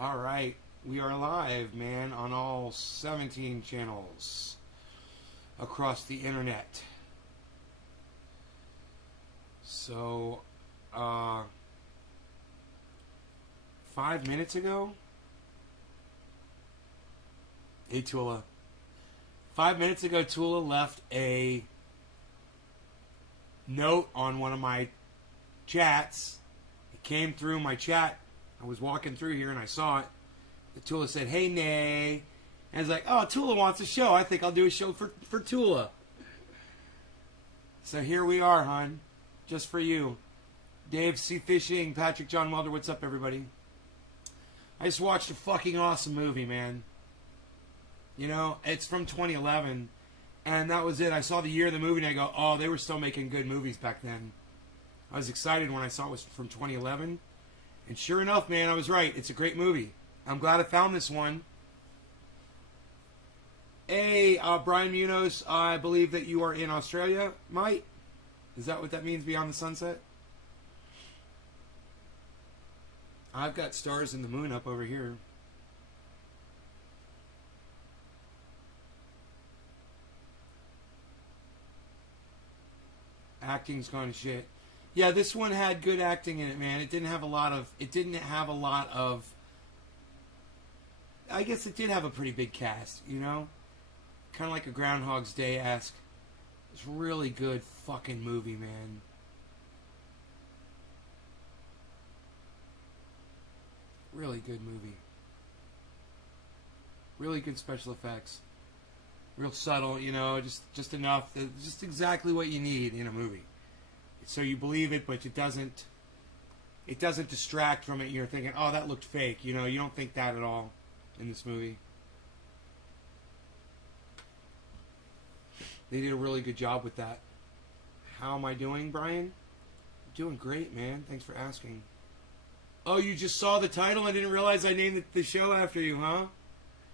All right, we are live, man, on all 17 channels across the internet. So, 5 minutes ago, hey Teula. 5 minutes ago, Teula left a note on one of my chats. It came through my chat. I was walking through here and I saw it. The Teula said, "Hey, Nay." And I was like, "Oh, Teula wants a show. I think I'll do a show for Teula." So here we are, hon. Just for you. Dave C. Fishing, Patrick John Welder, what's up, everybody? I just watched a fucking awesome movie, man. You know, it's from 2011. And that was it. I saw the year of the movie and I go, oh, they were still making good movies back then. I was excited when I saw it was from 2011. And sure enough, man, I was right. It's a great movie. I'm glad I found this one. Hey, Brian Munoz, I believe that you are in Australia, mate. Is that what that means, beyond the sunset? I've got stars in the moon up over here. Acting's gone to shit. Yeah, this one had good acting in it, man. It didn't have a lot of... I guess it did have a pretty big cast, you know? Kind of like a Groundhog's Day-esque. It's a really good fucking movie, man. Really good movie. Really good special effects. Real subtle, you know, just enough. Just exactly what you need in a movie. So you believe it, but it doesn't distract from it. You're thinking, oh, that looked fake. You know, you don't think that at all in this movie. They did a really good job with that. How am I doing, Brian? I'm doing great, man. Thanks for asking. Oh, you just saw the title and didn't realize I named the show after you, huh?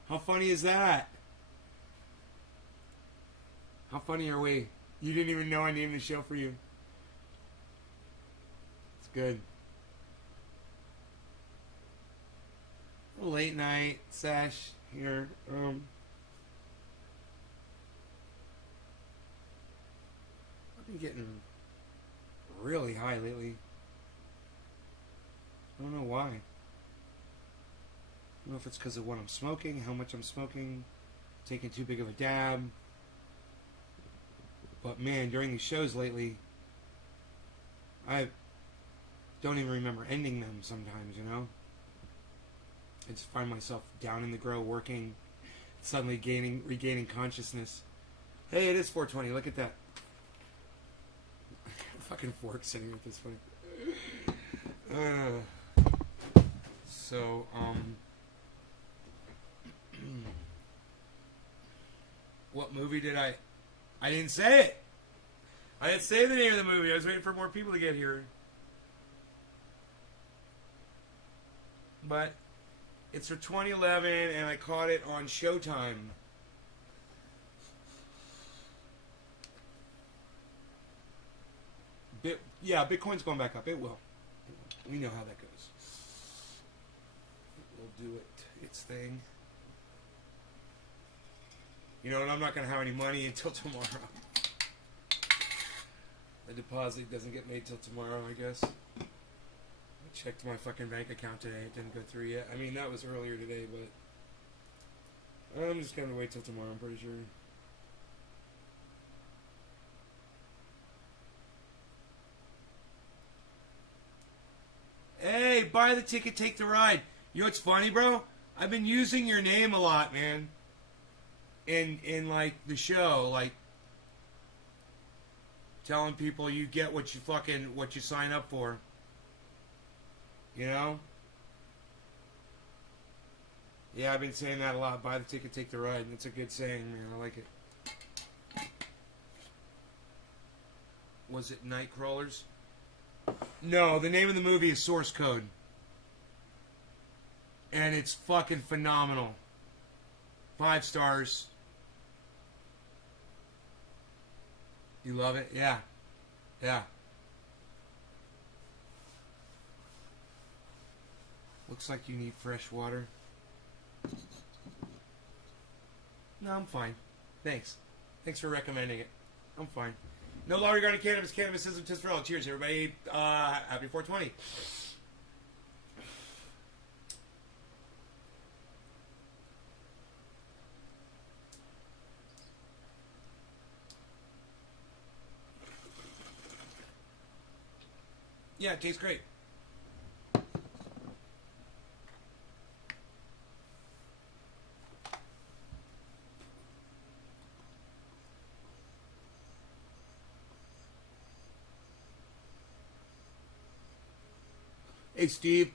How funny is that? How funny are we? You didn't even know I named the show for you. It's good. A late night sesh here. I've been getting really high lately. I don't know why. I don't know if it's because of what I'm smoking, how much I'm smoking, taking too big of a dab. But man, during these shows lately, I don't even remember ending them sometimes, you know? I just find myself down in the grow working, suddenly regaining consciousness. Hey, it is 4:20, look at that. Fucking fork sitting at this point. So, what movie did I didn't say it. I didn't say the name of the movie. I was waiting for more people to get here. But it's for 2011, and I caught it on Showtime. Yeah, Bitcoin's going back up. It will. We know how that goes. It will do its thing. You know, and I'm not going to have any money until tomorrow. The deposit doesn't get made till tomorrow, I guess. I checked my fucking bank account today. It didn't go through yet. I mean, that was earlier today, but I'm just going to wait till tomorrow, I'm pretty sure. Hey, buy the ticket, take the ride. You know what's funny, bro? I've been using your name a lot, man. In like the show, like telling people you get what you sign up for. You know? Yeah, I've been saying that a lot. Buy the ticket, take the ride. It's a good saying, man. I like it. Was it Nightcrawlers? No, the name of the movie is Source Code. And it's fucking phenomenal. 5 stars. You love it? Yeah. Yeah. Looks like you need fresh water. No, I'm fine. Thanks. Thanks for recommending it. I'm fine. No law regarding cannabis. Cannabis isn't just for all. Cheers, everybody. Happy 420. Yeah, it tastes great. Hey, Steve.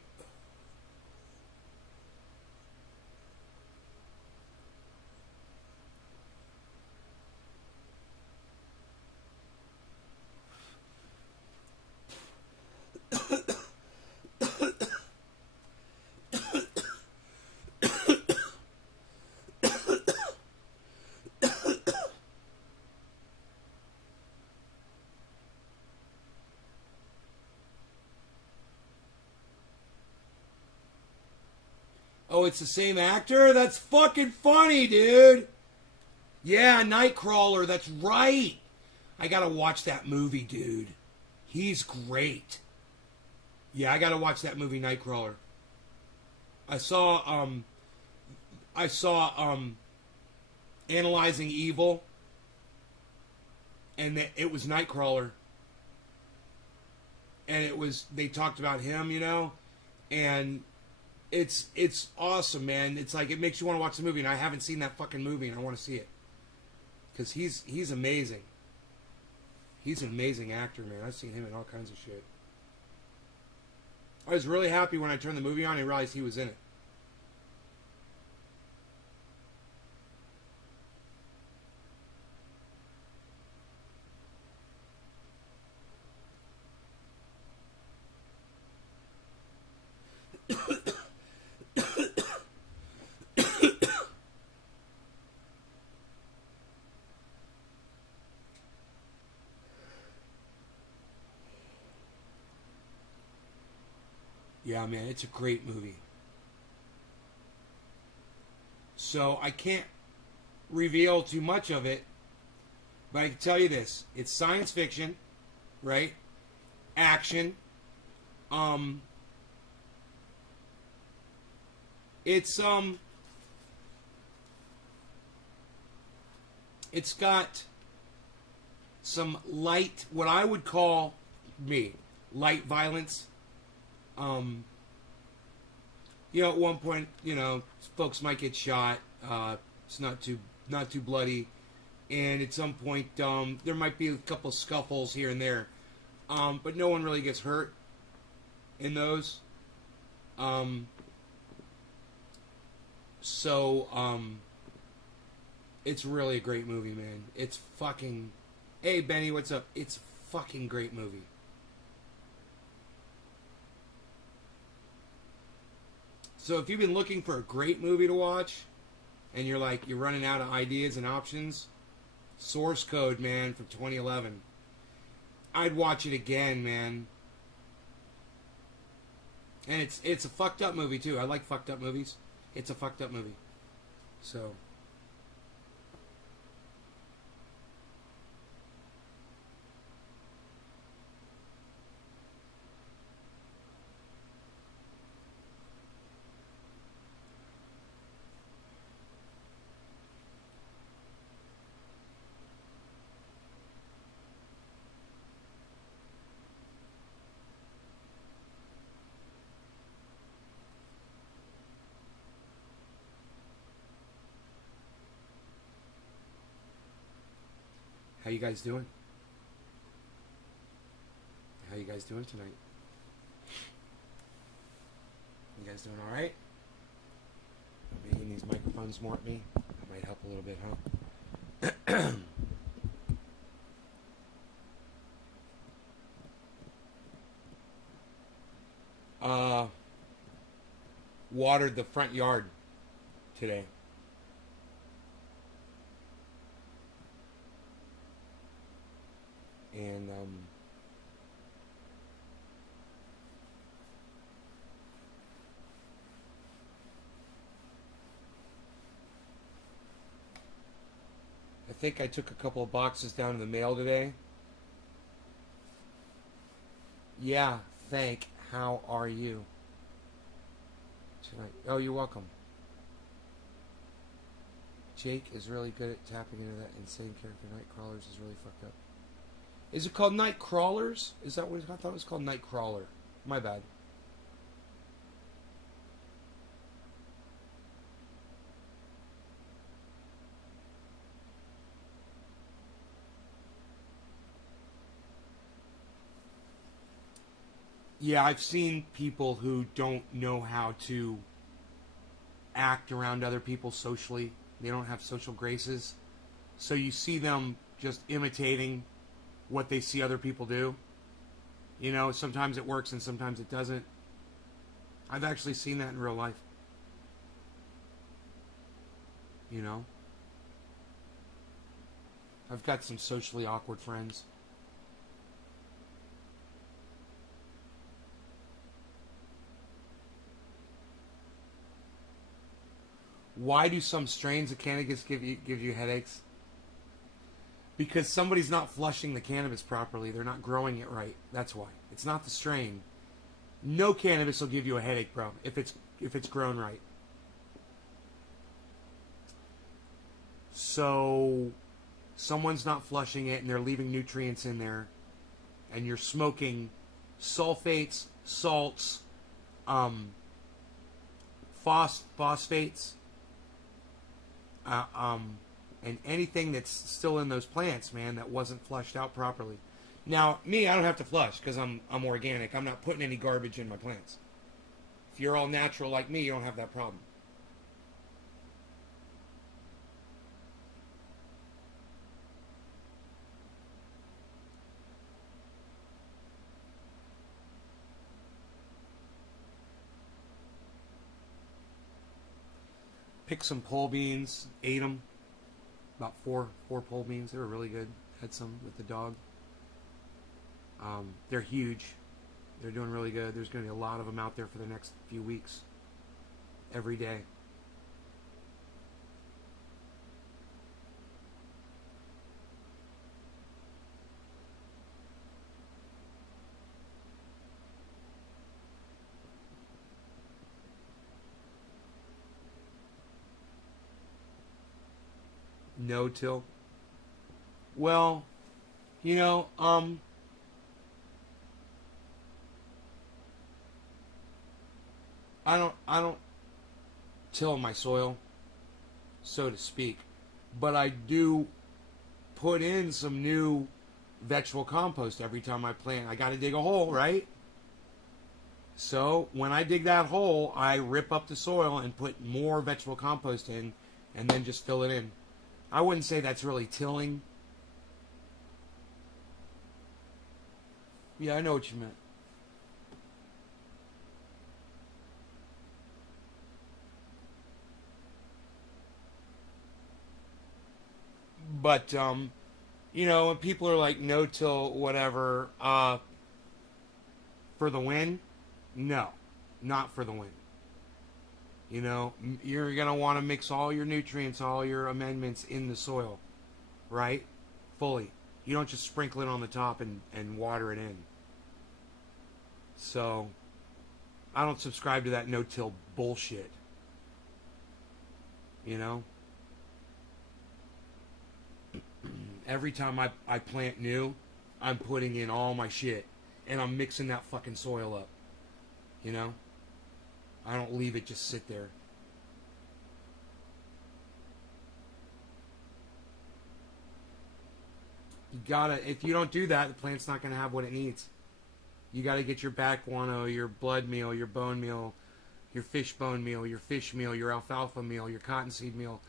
Oh, it's the same actor? That's fucking funny, dude. Yeah, Nightcrawler. That's right. I gotta watch that movie, dude. He's great. Yeah, I gotta watch that movie, Nightcrawler. I saw Analyzing Evil, and it was Nightcrawler, and they talked about him, and it's awesome, man. It's like it makes you want to watch the movie, and I haven't seen that fucking movie, and I want to see it because he's amazing. He's an amazing actor, man. I've seen him in all kinds of shit. I was really happy when I turned the movie on and realized he was in it. Yeah, man, it's a great movie. So I can't reveal too much of it, but I can tell you this: it's science fiction, right? Action. It's it's got some light, what I would call light violence. At one point, folks might get shot. It's not too bloody, and at some point, there might be a couple scuffles here and there, but no one really gets hurt in those. It's really a great movie, man. It's fucking. Hey, Benny, what's up? It's a fucking great movie. So if you've been looking for a great movie to watch, and you're running out of ideas and options, Source Code, man, from 2011. I'd watch it again, man. And it's a fucked up movie too. I like fucked up movies. It's a fucked up movie. So. How you guys doing? How you guys doing tonight? You guys doing all right? Making these microphones more at me. That might help a little bit, huh? Watered the front yard today. And think I took a couple of boxes down in the mail today. Yeah, how are you? Tonight. Oh, you're welcome. Jake is really good at tapping into that insane character. Nightcrawlers is really fucked up. Is it called Nightcrawlers? Is that what I thought it was called? Nightcrawler. My bad. Yeah, I've seen people who don't know how to act around other people socially. They don't have social graces. So you see them just imitating what they see other people do. You know, sometimes it works and sometimes it doesn't. I've actually seen that in real life. You know? I've got some socially awkward friends. Why do some strains of cannabis give you headaches? Because somebody's not flushing the cannabis properly. They're not growing it right. That's why. It's not the strain. No cannabis will give you a headache, bro, if it's grown right. So someone's not flushing it and they're leaving nutrients in there, and you're smoking sulfates, salts, phosphates, and anything that's still in those plants, man, that wasn't flushed out properly. Now, me, I don't have to flush because I'm organic. I'm not putting any garbage in my plants. If you're all natural like me, you don't have that problem. Picked some pole beans, ate them. About four pole beans. They were really good. Had some with the dog. They're huge. They're doing really good. There's going to be a lot of them out there for the next few weeks. Every day. No-till. Well, you know, I don't till my soil, so to speak, but I do put in some new vegetable compost every time I plant. I got to dig a hole, right? So when I dig that hole, I rip up the soil and put more vegetable compost in, and then just fill it in. I wouldn't say that's really tilling. Yeah, I know what you meant. But you know, when people are like no till whatever, for the win, no, not for the win. You know, you're gonna want to mix all your nutrients, all your amendments in the soil, right? Fully. You don't just sprinkle it on the top and water it in. So, I don't subscribe to that no-till bullshit. You know? Every time I plant new, I'm putting in all my shit. And I'm mixing that fucking soil up. You know? I don't leave it just sit there. You gotta, if you don't do that, the plant's not gonna have what it needs. You gotta get your back guano, your blood meal, your bone meal, your fish bone meal, your fish meal, your alfalfa meal, your cottonseed meal,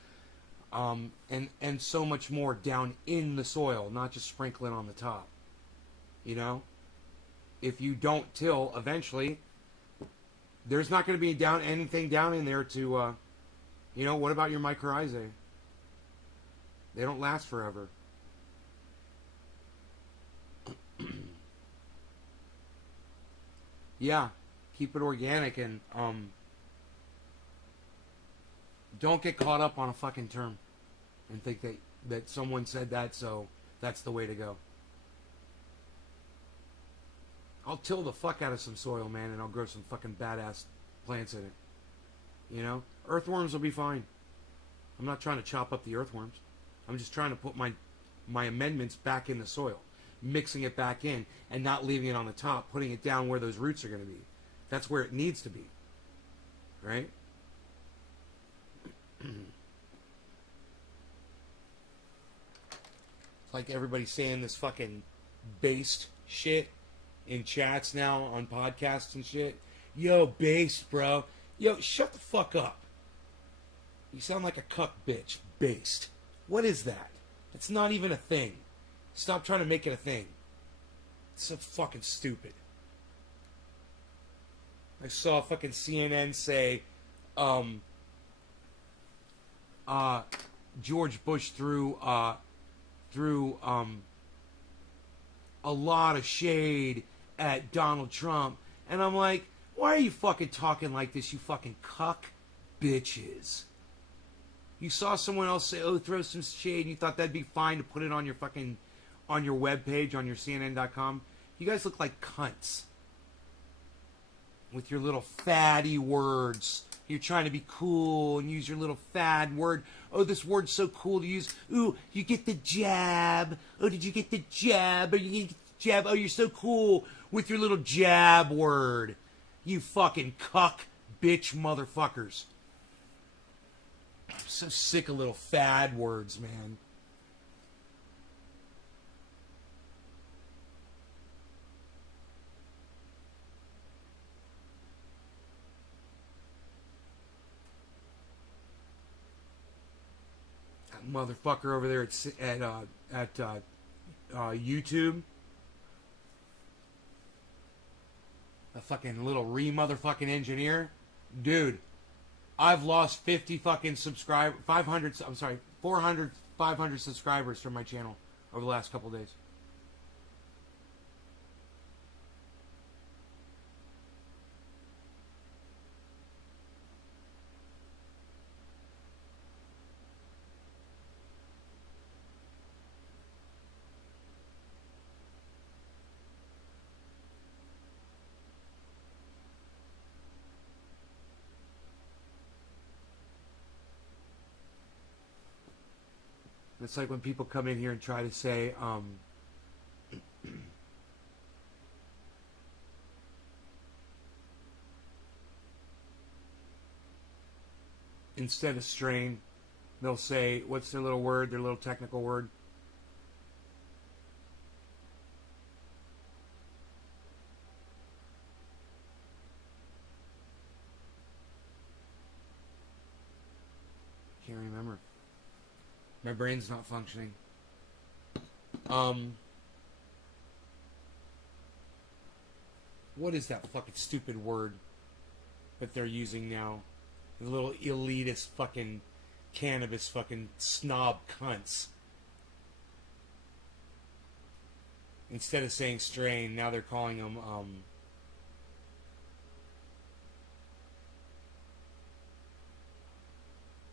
and so much more down in the soil, not just sprinkle it on the top. You know? If you don't till, eventually, there's not going to be anything down in there to, you know, what about your mycorrhizae? They don't last forever. Yeah, keep it organic and don't get caught up on a fucking term and think that that someone said that, so that's the way to go. I'll till the fuck out of some soil, man, and I'll grow some fucking badass plants in it. You know? Earthworms will be fine. I'm not trying to chop up the earthworms. I'm just trying to put my amendments back in the soil. Mixing it back in and not leaving it on the top, putting it down where those roots are going to be. That's where it needs to be. Right? Like everybody's saying this fucking based shit in chats now on podcasts and shit. Yo, based, bro. Yo, shut the fuck up. You sound like a cuck bitch. Based. What is that? It's not even a thing. Stop trying to make it a thing. It's so fucking stupid. I saw fucking CNN say, George Bush threw a lot of shade at Donald Trump. And I'm like, why are you fucking talking like this, you fucking cuck bitches? You saw someone else say, oh, throw some shade, and you thought that'd be fine to put it on your fucking, on your webpage, on your CNN.com. You guys look like cunts. With your little fatty words. You're trying to be cool and use your little fad word. Oh, this word's so cool to use. Ooh, you get the jab. Oh, did you get the jab? Oh, you get the jab. Oh, you're so cool with your little jab word. You fucking cuck bitch motherfuckers. I'm so sick of little fad words, man. That motherfucker over there at YouTube. A fucking little motherfucking engineer. Dude. I've lost 50 fucking 500 subscribers from my channel over the last couple days. It's like when people come in here and try to say, instead of strain, they'll say, what's their little word, their little technical word? Can't remember. My brain's not functioning. What is that fucking stupid word that they're using now? The little elitist fucking cannabis fucking snob cunts. Instead of saying strain, now they're calling them,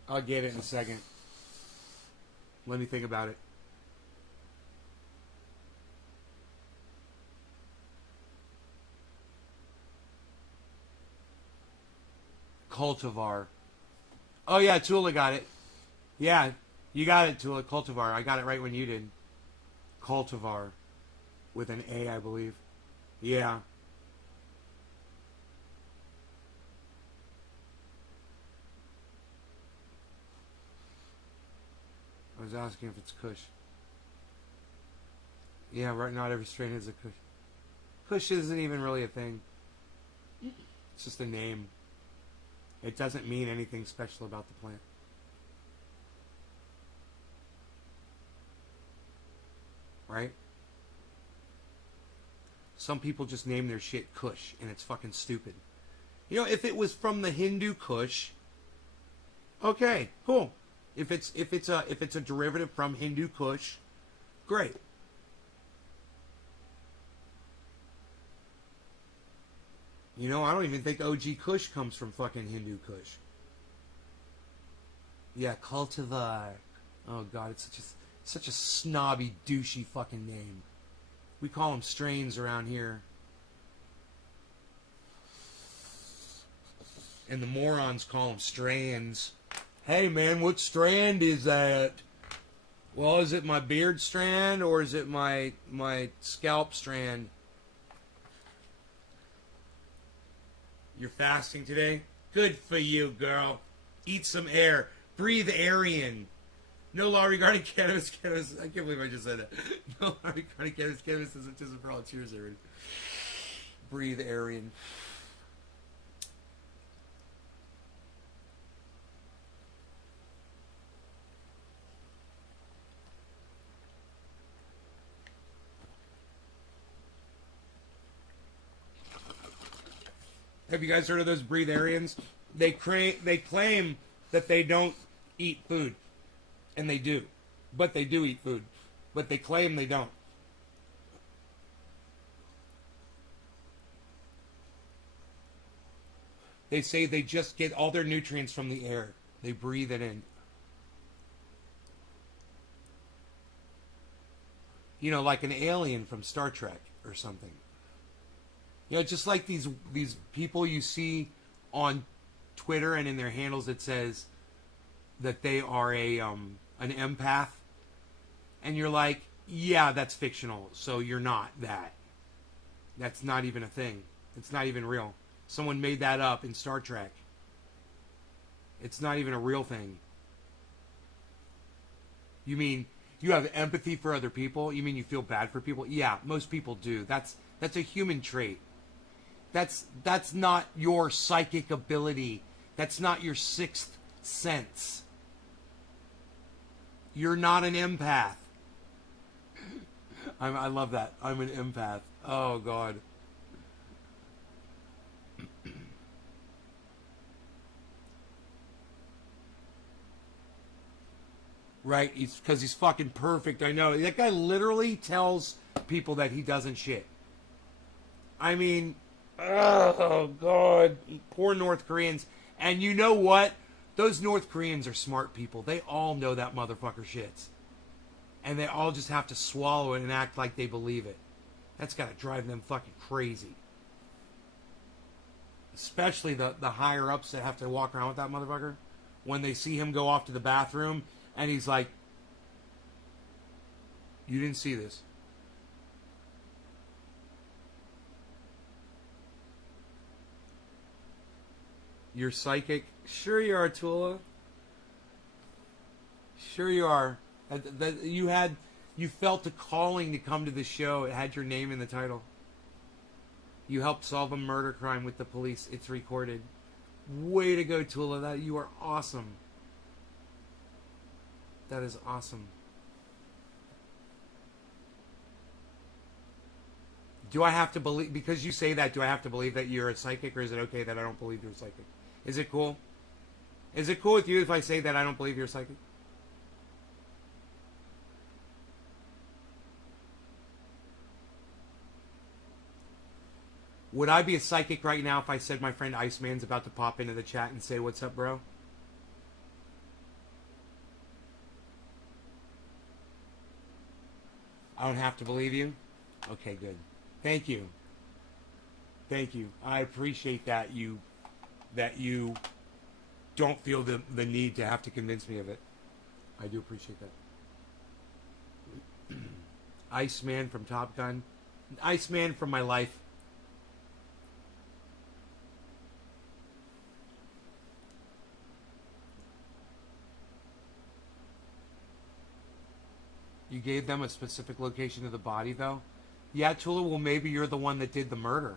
I'll get it in a second. Let me think about it. Cultivar. Oh yeah, Teula got it. Yeah, you got it, Teula. Cultivar. I got it right when you did. Cultivar. With an A, I believe. Yeah. I was asking if it's Kush. Yeah, right. Not every strain is a Kush. Kush isn't even really a thing. It's just a name. It doesn't mean anything special about the plant. Right? Some people just name their shit Kush, and it's fucking stupid. You know, if it was from the Hindu Kush, okay, cool. If it's a derivative from Hindu Kush, great. You know, I don't even think OG Kush comes from fucking Hindu Kush. Yeah, cultivar. Oh god, it's such a Such a snobby, douchey fucking name. We call them strains around here. And the morons call them strands. Hey man, what strand is that? Well, is it my beard strand or is it my scalp strand? You're fasting today? Good for you, girl. Eat some air. Breathe Aryan. No law regarding cannabis. I can't believe I just said that. No law regarding cannabis. Cannabis isn't just for all. Cheers, everybody. Breathe Aryan. Have you guys heard of those breatharians? They claim that they don't eat food, and they do, but they do eat food, but they claim they don't. They say they just get all their nutrients from the air. They breathe it in. You know, like an alien from Star Trek or something. You know, just like these people you see on Twitter and in their handles that says that they are an empath, and you're like, yeah, that's fictional, so you're not that. That's not even a thing. It's not even real. Someone made that up in Star Trek. It's not even a real thing. You mean you have empathy for other people? You mean you feel bad for people? Yeah, most people do. That's a human trait. That's not your psychic ability. That's not your sixth sense. You're not an empath. I love that. I'm an empath. Oh, God. Right? Because he's fucking perfect. I know. That guy literally tells people that he doesn't shit. I mean... Oh, God. Poor North Koreans. And you know what? Those North Koreans are smart people. They all know that motherfucker shits. And they all just have to swallow it and act like they believe it. That's got to drive them fucking crazy. Especially the higher-ups that have to walk around with that motherfucker. When they see him go off to the bathroom and he's like, you didn't see this. You're psychic? Sure you are, Teula. Sure you are. You felt a calling to come to the show. It had your name in the title. You helped solve a murder crime with the police. It's recorded. Way to go, Teula. You are awesome. That is awesome. Do I have to believe, because you say that, do I have to believe that you're a psychic, or is it okay that I don't believe you're a psychic? Is it cool? Is it cool with you if I say that I don't believe you're a psychic? Would I be a psychic right now if I said my friend Iceman's about to pop into the chat and say, what's up, bro? I don't have to believe you? Okay, good. Thank you. Thank you. I appreciate that you don't feel the need to have to convince me of it. I do appreciate that. Iceman from Top Gun. Iceman from my life. You gave them a specific location of the body, though? Yeah, Teula, well, maybe you're the one that did the murder.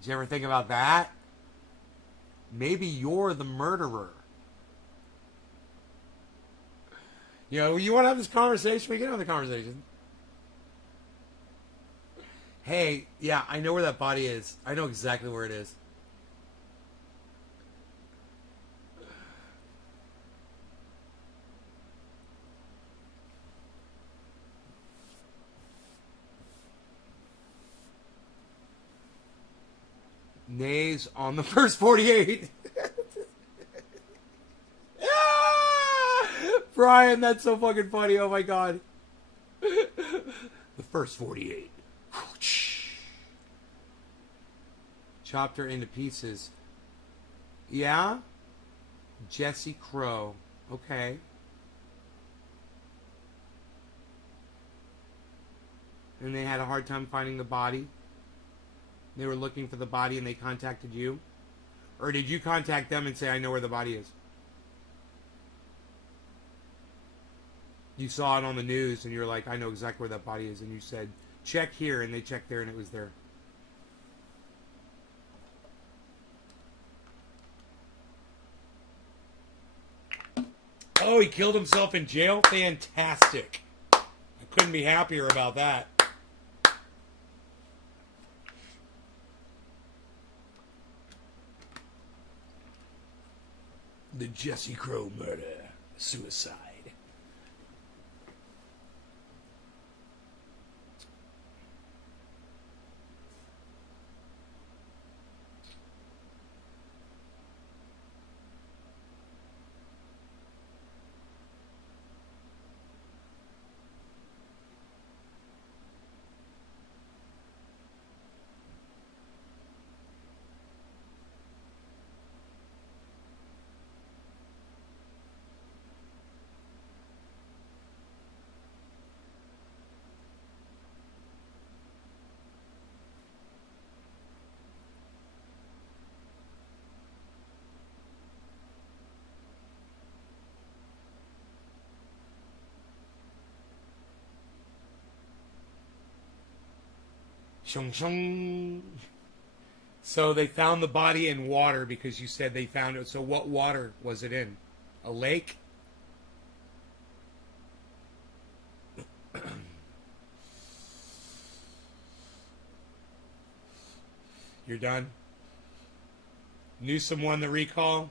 Did you ever think about that? Maybe you're the murderer. You know, you want to have this conversation? We can have the conversation. Hey, yeah, I know where that body is. I know exactly where it is. Nays on the first 48. Brian, that's so fucking funny. Oh my god. The first 48. Chopped her into pieces. Yeah? Jesse Crow. Okay. And they had a hard time finding the body? They were looking for the body and they contacted you? Or did you contact them and say, I know where the body is? You saw it on the news and you're like, I know exactly where that body is. And you said, check here. And they checked there and it was there. Oh, he killed himself in jail? Fantastic. I couldn't be happier about that. The Jesse Crow murder. Suicide. Shung shung. So they found the body in water because you said they found it. So what water was it in? A lake? You're done? Newsom won the recall?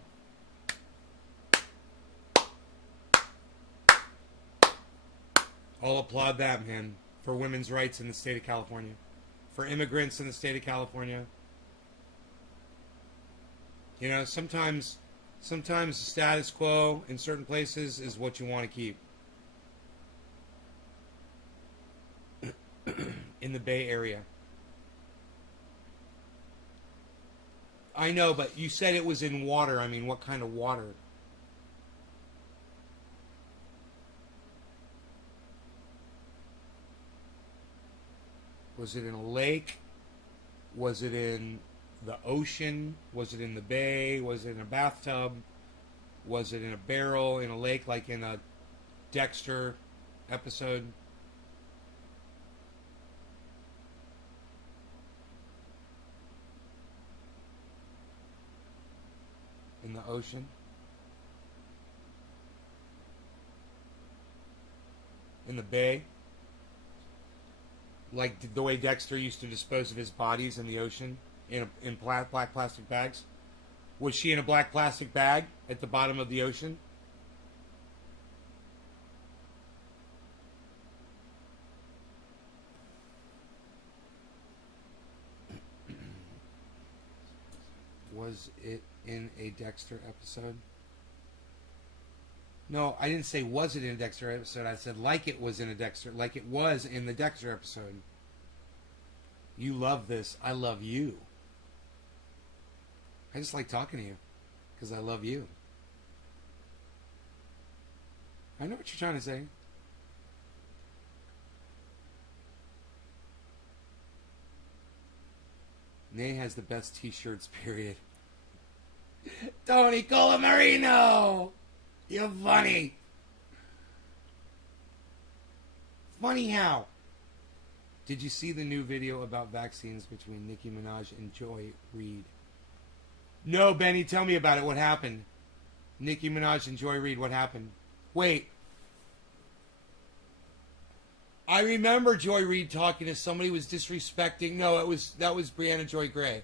I'll applaud that, man, for women's rights in the state of California. For immigrants in the state of California. You know, sometimes the status quo in certain places is what you want to keep. In the Bay Area. I know, but you said it was in water. I mean, what kind of water? Was it in a lake? Was it in the ocean? Was it in the bay? Was it in a bathtub? Was it in a barrel, in a lake, like in a Dexter episode? In the ocean? In the bay? Like the way Dexter used to dispose of his bodies in the ocean in black plastic bags? Was she in a black plastic bag at the bottom of the ocean? Was it in a Dexter episode? No, I didn't say was it in a Dexter episode. I said like it was in a Dexter, like it was in the Dexter episode. You love this. I love you. I just like talking to you because I love you. I know what you're trying to say. Nay has the best t-shirts, period. Tony Colamarino! You're funny. Funny how? Did you see the new video about vaccines between Nicki Minaj and Joy Reid? No, Benny, tell me about it. What happened? Nicki Minaj and Joy Reid, what happened? Wait. I remember Joy Reid talking to somebody who was disrespecting. No, that was Brianna Joy Gray.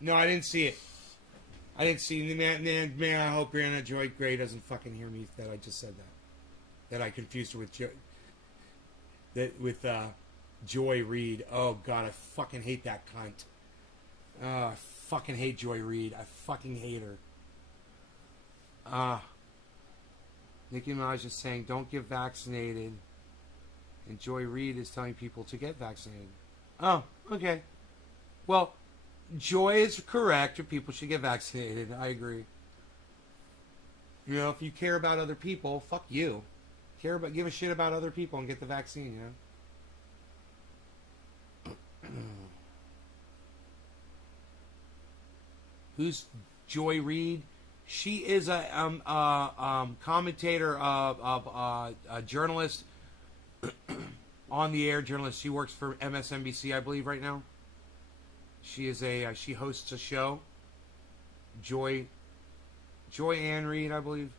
No, I didn't see it. I didn't see it. Man, I hope Brianna Joy Gray doesn't fucking hear me that I just said that. That I confused her with Joy Reid. Oh, God, I fucking hate that cunt. Oh, I fucking hate Joy Reid. I fucking hate her. Nicki Minaj is saying, don't get vaccinated. And Joy Reid is telling people to get vaccinated. Oh, okay. Well, Joy is correct. People should get vaccinated. I agree. You know, if you care about other people, fuck you. Give a shit about other people and get the vaccine, you know? Who's Joy Reid? She is a commentator, a journalist, on the air journalist. She works for MSNBC, I believe, right now. She is she hosts a show. Joy Ann Reid, I believe.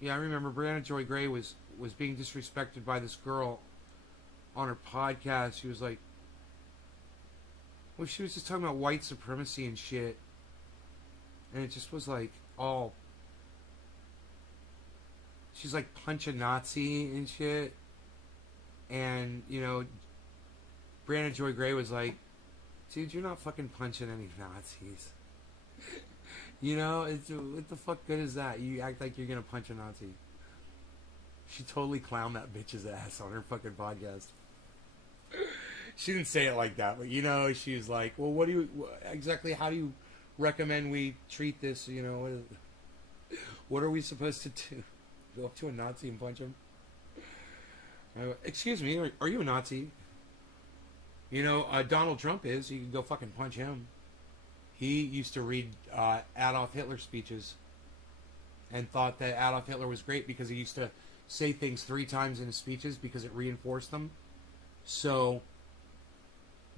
Yeah, I remember Brianna Joy Gray was being disrespected by this girl on her podcast. She was like, well, she was just talking about white supremacy and shit. And it just was like, all... She's like, punch a Nazi and shit. And, you know, Brianna Joy Gray was like, dude, you're not fucking punching any Nazis. You know, what the fuck good is that? You act like you're gonna punch a Nazi. She totally clowned that bitch's ass on her fucking podcast. She didn't say it like that, but you know, she was like, well, exactly how do you recommend we treat this? You know, what are we supposed to do? Go up to a Nazi and punch him? Excuse me, are you a Nazi? You know, Donald Trump is. You can go fucking punch him. He used to read Adolf Hitler speeches and thought that Adolf Hitler was great because he used to say things 3 times in his speeches because it reinforced them. So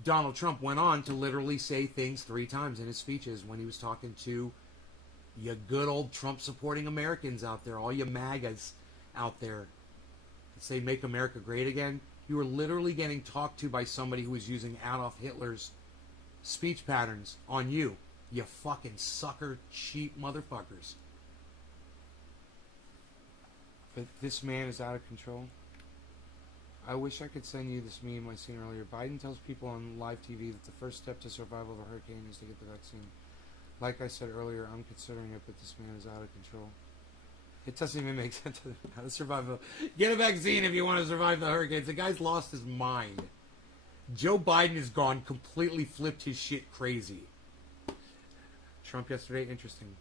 Donald Trump went on to literally say things 3 times in his speeches when he was talking to you good old Trump-supporting Americans out there, all you MAGAs out there that say make America great again. You were literally getting talked to by somebody who was using Adolf Hitler's speech patterns on you. You fucking sucker, cheap motherfuckers. But this man is out of control. I wish I could send you this meme I seen earlier. Biden tells people on live TV that the first step to survival of a hurricane is to get the vaccine. Like I said earlier, I'm considering it, but this man is out of control. It doesn't even make sense how to survive. Get a vaccine if you want to survive the hurricanes. The guy's lost his mind. Joe Biden has gone completely flipped his shit crazy. Trump yesterday, interesting.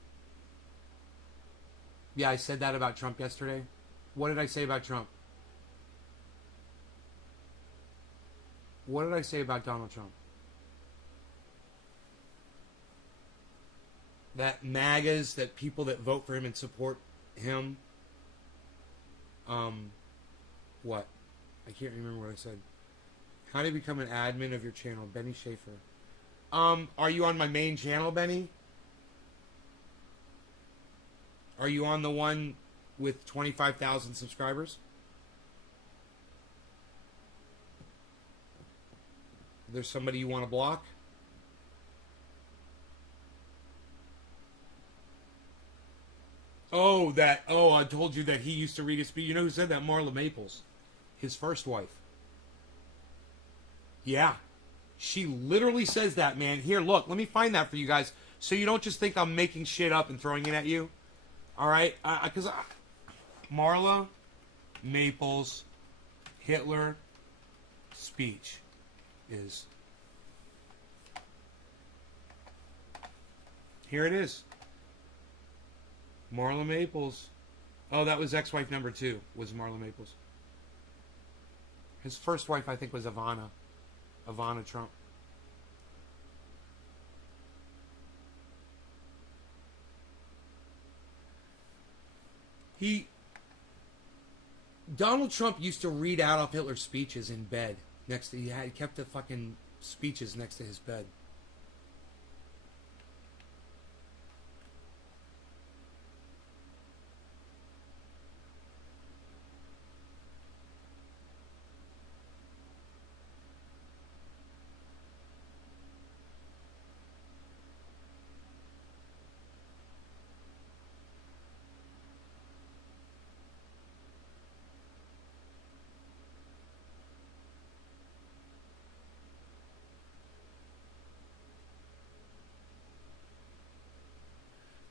Yeah, I said that about Trump yesterday. What did I say about Trump? What did I say about Donald Trump? That MAGAs, that people that vote for him and support him. What? I can't remember what I said. How to become an admin of your channel, Benny Schaefer. Are you on my main channel, Benny? Are you on the one with 25,000 subscribers? There's somebody you want to block? Oh, I told you that he used to read his speech. You know who said that? Marla Maples. His first wife. Yeah. She literally says that, man. Here, look, let me find that for you guys so you don't just think I'm making shit up and throwing it at you. All right? Because Marla Maples Hitler speech is... Here it is. Marla Maples. Oh, that was ex-wife number 2, was Marla Maples. His first wife, I think, was Ivana Trump. Donald Trump used to read Adolf Hitler's speeches in bed. He kept the fucking speeches next to his bed.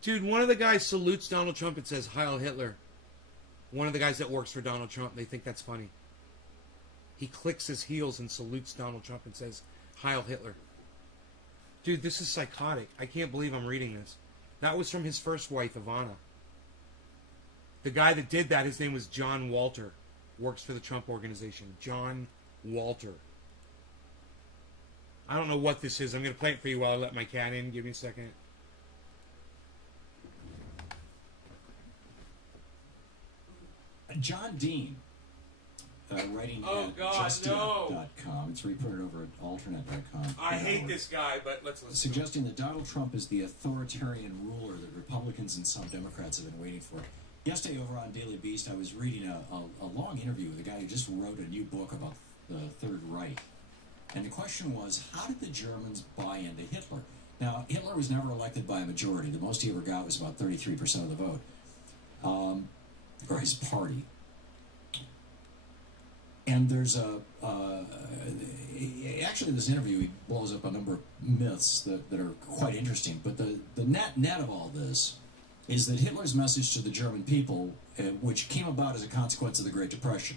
Dude, one of the guys salutes Donald Trump and says, Heil Hitler. One of the guys that works for Donald Trump, they think that's funny. He clicks his heels and salutes Donald Trump and says, Heil Hitler. Dude, this is psychotic. I can't believe I'm reading this. That was from his first wife, Ivana. The guy that did that, his name was John Walter. Works for the Trump Organization. John Walter. I don't know what this is. I'm going to play it for you while I let my cat in. Give me a second. John Dean, writing at justin.com. It's reprinted over at alternate.com. I hate this guy, but let's listen. Suggesting that Donald Trump is the authoritarian ruler that Republicans and some Democrats have been waiting for. Yesterday over on Daily Beast, I was reading a long interview with a guy who just wrote a new book about the Third Reich. And the question was, how did the Germans buy into Hitler? Now, Hitler was never elected by a majority. The most he ever got was about 33% of the vote. Or his party. And there's actually in this interview he blows up a number of myths that are quite interesting. But the net of all this is that Hitler's message to the German people, which came about as a consequence of the Great Depression,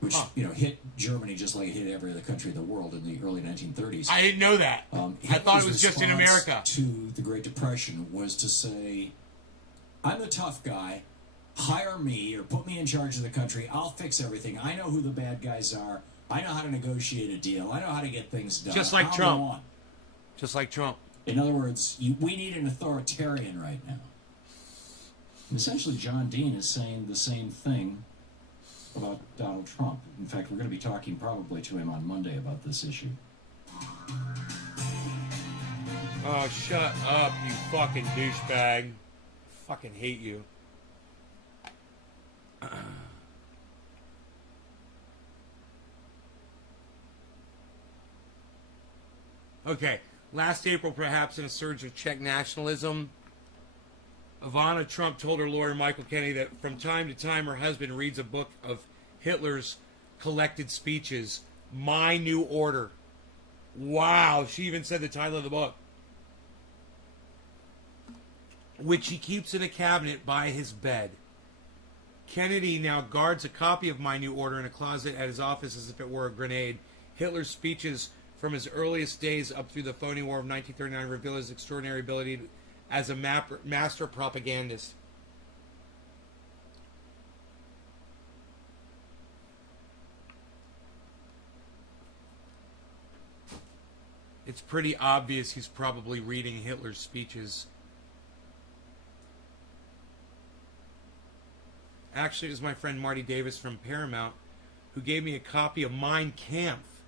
which hit Germany just like it hit every other country in the world in the early 1930s. I didn't know that. I thought it was just in America. To the Great Depression was to say, I'm the tough guy. Hire me or put me in charge of the country. I'll fix everything. I know who the bad guys are. I know how to negotiate a deal. I know how to get things done. Just like Trump. Just like Trump. In other words, we need an authoritarian right now. And essentially, John Dean is saying the same thing about Donald Trump. In fact, we're going to be talking probably to him on Monday about this issue. Oh, shut up, you fucking douchebag. Fucking hate you. Okay, last April, perhaps in a surge of Czech nationalism, Ivana Trump told her lawyer Michael Kennedy that from time to time her husband reads a book of Hitler's collected speeches, My New Order. Wow, she even said the title of the book. Which he keeps in a cabinet by his bed. Kennedy now guards a copy of My New Order in a closet at his office as if it were a grenade. Hitler's speeches from his earliest days up through the phony war of 1939 reveal his extraordinary ability as a master propagandist. It's pretty obvious he's probably reading Hitler's speeches. Actually, it was my friend Marty Davis from Paramount who gave me a copy of Mein Kampf,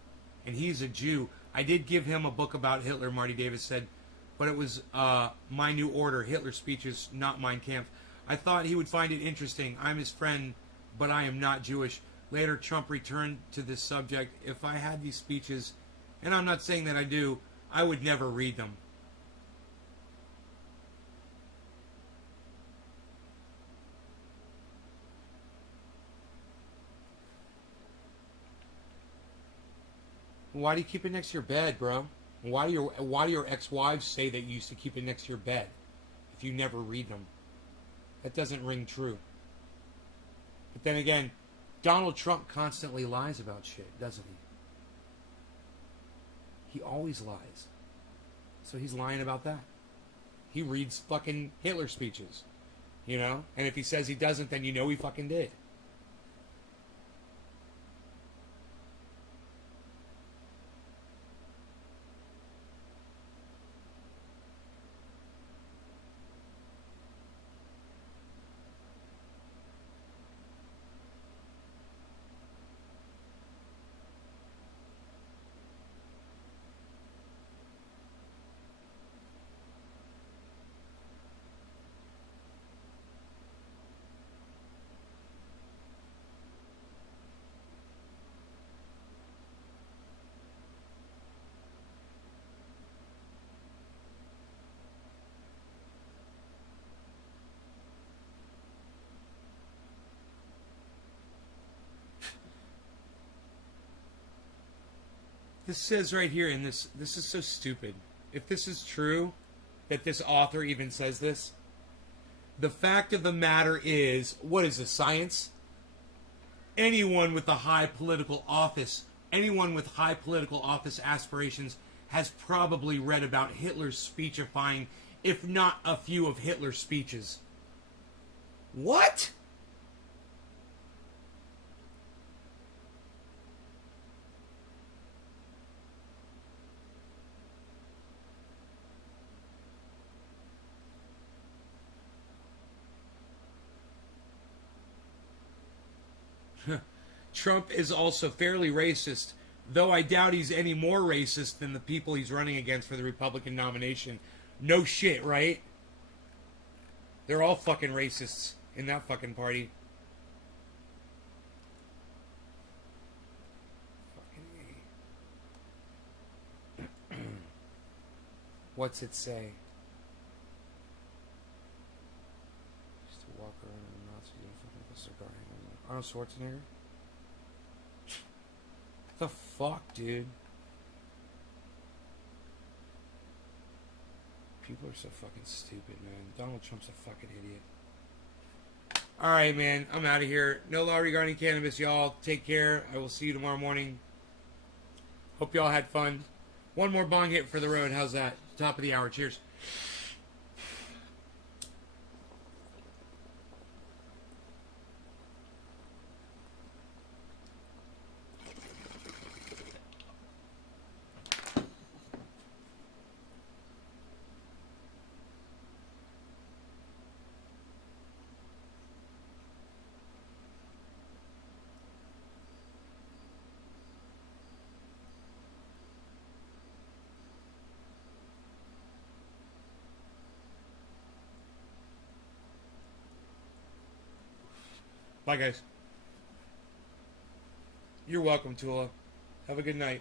and he's a Jew. I did give him a book about Hitler, Marty Davis said, but it was My New Order, Hitler speeches, not Mein Kampf. I thought he would find it interesting. I'm his friend, but I am not Jewish. Later, Trump returned to this subject. If I had these speeches, and I'm not saying that I do, I would never read them. Why do you keep it next to your bed, bro? Why do your ex-wives say that you used to keep it next to your bed if you never read them? That doesn't ring true. But then again, Donald Trump constantly lies about shit, doesn't he? He always lies. So he's lying about that. He reads fucking Hitler speeches, you know? And if he says he doesn't, then you know he fucking did. This says right here in this is so stupid. If this is true, that this author even says this. The fact of the matter is, what is this, science? Anyone with a high political office, anyone with high political office aspirations has probably read about Hitler's speechifying, if not a few of Hitler's speeches. What? Trump is also fairly racist, though I doubt he's any more racist than the people he's running against for the Republican nomination. No shit, right? They're all fucking racists in that fucking party. Fucking me. What's it say? Just to walk around in the Nazi uniform with a cigar hanging on. Arnold Schwarzenegger? The fuck, dude? People are so fucking stupid, man. Donald Trump's a fucking idiot. Alright, man. I'm out of here. No law regarding cannabis, y'all. Take care. I will see you tomorrow morning. Hope y'all had fun. One more bong hit for the road. How's that? Top of the hour. Cheers. Bye, guys. You're welcome, Teula. Have a good night.